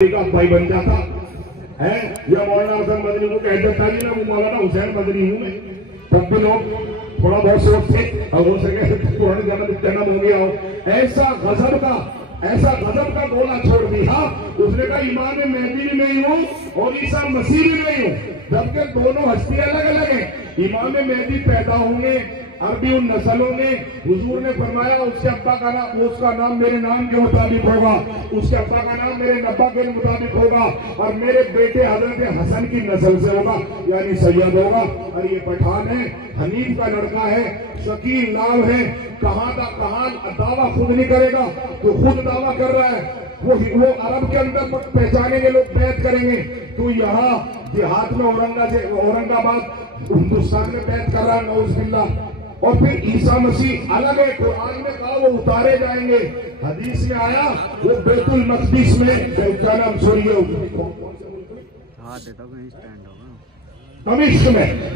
का भाई बन जाता है। या मौलाना हसन मदनी को कह देता जी ना वो मौलाना हुसैन मदनी हूं मैं, तब भी लोग थोड़ा बहुत सोचते और हो सके पुराने जन्म हो गया हो। ऐसा गजब का गोला छोड़ दिया। उसने कहा इमाम मेहदी भी नहीं हूं और ईसा मसीह भी नहीं हूं, जबकि दोनों हस्ती अलग अलग है। इमाम मेहदी पैदा होंगे अरबी उन नस्लों में, हुजूर ने फरमाया उसके अब्बा का नाम, उसका नाम मेरे नाम के मुताबिक होगा, उसके अब्बा का नाम मेरे नब्बा के मुताबिक होगा और मेरे बेटे हजरत हसन की नस्ल से होगा, यानी सैयद होगा। और ये पठान है, हनीफ का लड़का है, शकील नाम है। कहाँ दावा खुद नहीं करेगा तो खुद दावा कर रहा है। वो अरब के अंदर पहचानेंगे लोग, बैत करेंगे। तो यहाँ देहात में औरंगाबाद हिंदुस्तान में बैत कर रहा है, नौजुबिल्लाह। और फिर ईसा मसीह अलग है, कुरान में कहा वो उतारे जाएंगे, हदीस में आया वो बैतुल मक़दिस में क्या नाम छोड़िए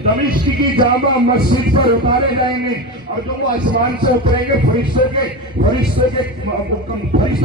दमिश्क की जामा मस्जिद पर उतारे जाएंगे। और जो वो आसमान से उतरेंगे फरिश्तों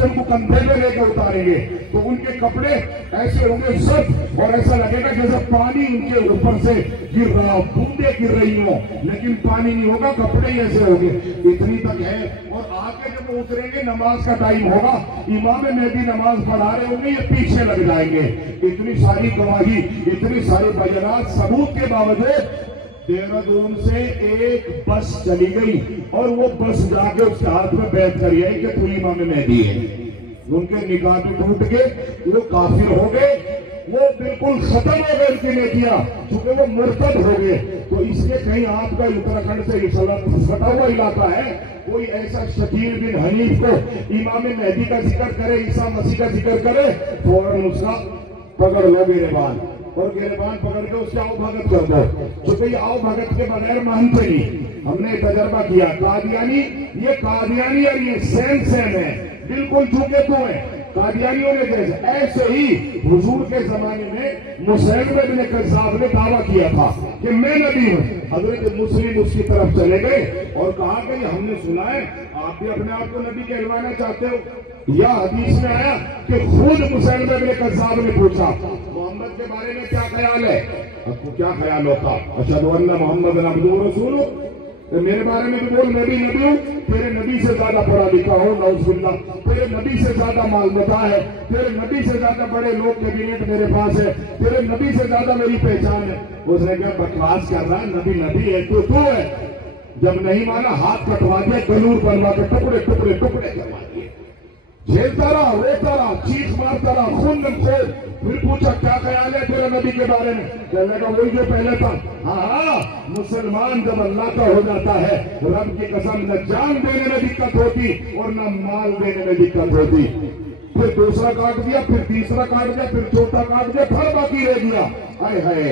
को कंधे में लेकर उतारेंगे, तो उनके कपड़े ऐसे होंगे सब, और ऐसा लगेगा जैसे पानी उनके ऊपर से गिर रहा हो, बूंदे गिर रही हो, लेकिन पानी नहीं होगा, कपड़े ही ऐसे होंगे। इतनी तक है। और आगे जब वो उतरेंगे नमाज का टाइम होगा, इमाम मेहदी नमाज पढ़ा रहे होंगे, ये पीछे लग जाएंगे। इतनी सारी गवाही, इतनी सारी बयानात सबूत के बावजूद देहरादून से एक बस चली गई और वो बस जाके उसके हाथ में बैठ कर आई कि तू इमाम मेहदी है। उनके निकाह भी टूट गए, वो काफिर हो गए, वो बिल्कुल खत्म हो गए उनकी नेकियां, क्योंकि वो मुर्तद हो गए। तो इसलिए कहीं आपका उत्तराखंड से सटा हुआ इलाका है, कोई ऐसा शकील बिन हनीफ को इमाम मेहदी का जिक्र करे, ईसा मसीह का जिक्र करे, फौरन उसका पकड़ लो गिरेबान, और गिरेबान पकड़ के उससे आओ भगत कर दो, क्योंकि आओ भगत के बगैर मानते नहीं। हमने तजर्बा किया, कादियानी और ये सेम है, बिल्कुल झूठे तो है कादियानियों ने जैसे। ऐसे ही हुजूर के जमाने में मुसैलमा बिन कज़्ज़ाब ने दावा किया था कि मैं नबी हूं। हजरत मुस्लिम उसकी तरफ चले गए और कहा कि हमने सुना है आप भी अपने आप को नबी कहलवाना चाहते हो। या हदीस में आया कि खुद मुसैलमा बिन कज़्ज़ाब ने पूछा मोहम्मद के बारे में क्या ख्याल है। आपको क्या ख्याल होता? अशहदु अन्ना मुहम्मदन अब्दुहु व रसूलुहु, मेरे बारे में भी बोल, मैं भी नबी हूं, तेरे नबी से ज्यादा पढ़ा लिखा हूं, नौजुबिल्लाह, तेरे नबी से ज्यादा मालूमात है, तेरे नबी से ज्यादा बड़े लोग कैबिनेट मेरे पास है, तेरे नबी से ज्यादा मेरी पहचान है। उसने क्या बकवास कर रहा है, नबी है तो तू है। जब नहीं माना हाथ कटवा दिया, गलूर बनवा के टुकड़े करवा दिए, झेलता रहा, रोता रहा, चीख मारता रहा, खून नमखोर। फिर पूछा क्या ख्याल है तेरे नबी के बारे में? कहने का वही जो पहले था। हाँ, मुसलमान जब अल्लाह का हो जाता है, रब की कसम न जान देने में दिक्कत होती और न माल देने में दिक्कत होती। फिर दूसरा काट दिया, फिर तीसरा काट दिया, फिर चौथा काट दिया, फिर बाकी रह दिया। हाय हाय,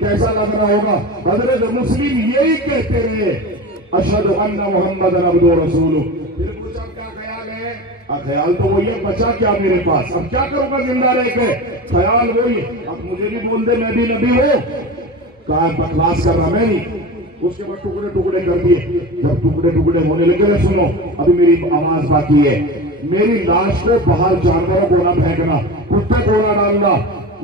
कैसा लग रहा होगा? हजरत मुस्लिम यही कहते रहे, अशहदु अन्ना मुहम्मदन अब्दुहु व रसूलुहु। फिर पूछा क्या ख्याल है? ख्याल तो वही है, बचा क्या मेरे पास, अब क्या करूंगा जिंदा रह के? ख्याल वही, अब मुझे भी बोल दे मैं भी नबी हूं। कहा बकवास कर रहा मैं नहीं। उसके बाद टुकड़े कर दिए। जब टुकड़े होने लगे, सुनो अभी मेरी आवाज बाकी है, मेरी लाश को बाहर जानवरों को ना फेंकना, कुत्ते को ना डालना,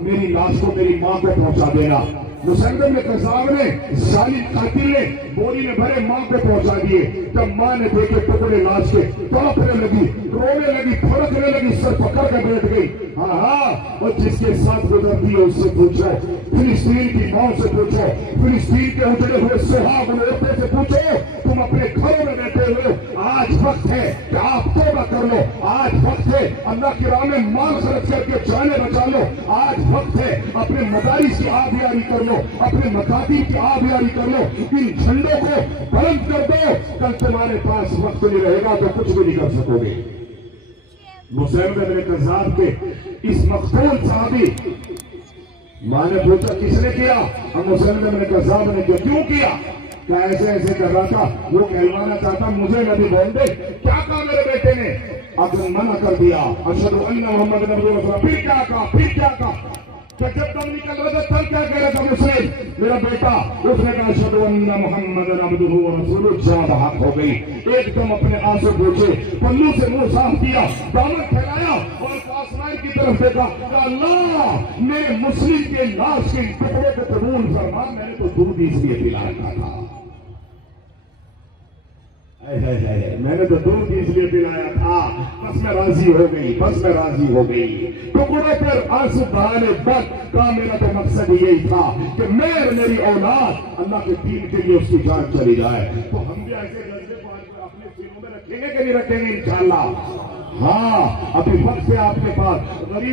मेरी लाश को मेरी मां को पहुंचा देना। मुसैलमा बिन कज़्ज़ाब ने, जालिम कातिल ने बोरी में भरे मां को पहुंचा दिए। जब मां ने देखे टुकड़े लाश के, तड़पने लगी, रोने लगी, फड़कने लगी, सर पकड़ कर बैठ गई। हाँ, और जिसके साथ गुजरती है उससे पूछो, फिलिस्तीन की मां से पूछो, फिलिस्तीन के उजड़े हुए सुहाग औरतों से पूछो, तुम अपने घरों में बैठे हो, आज वक्त है कि आप तौबा कर लो, आज वक्त है अल्लाह की राह में माल खर्च करके जाने बचा लो, आज वक्त है अपने मदारिस की आबियारी कर लो, अपने मकाती की आबियारी कर लो, इन झंडों को बुलंद कर दो। कल तुम्हारे पास वक्त नहीं रहेगा तो कुछ भी नहीं कर सकोगे। मुसैलमा बिन कज़्ज़ाब के इस मक़तूल सहाबी, मां ने पूछा किसने किया? हम मुसैलमा बिन कज़्ज़ाब ने क्यों किया? क्या ऐसे कर रहा था, वो कहलवाना चाहता, मुझे नबी बोल दे। क्या कहा मेरे बेटे ने? अब मना कर दिया, अशहदु अन्ना मुहम्मदन अब्दुहु व रसूलुहु। फिर क्या कहा? जब दम निकल रहा था तब क्या मेरा का मुस्लिम, मेरा बेटा, उसने कहा अशहदु अन्ना मुहम्मदन अब्दुहु व रसूलुहु, जान हक हो गई। एकदम अपने आंसू पोंछे, पल्लू से मुंह साफ किया, दामन फैलाया और आसमान की तरफ देखा। अल्लाह, मेरे मुस्लिम के लाश के टुकड़े को कबूल फरमा, मैंने तो दूध इसलिए पिला रखा था, मैंने तो दूध इसलिए पिलाया था, बस मैं राजी हो गई, बस मैं राजी हो गई। टुकड़ों पर आंसू बहाने वक्त का मेरा तो मकसद यही था कि मैं और मेरी औलाद अल्लाह के दीन के लिए उसकी जान चली जाए। तो हम भी ऐसे जज्बे को अपने सीनों में रखेंगे कि नहीं रखेंगे इंशाअल्लाह। हाँ, अभी वक्त है आपके पास, गरीब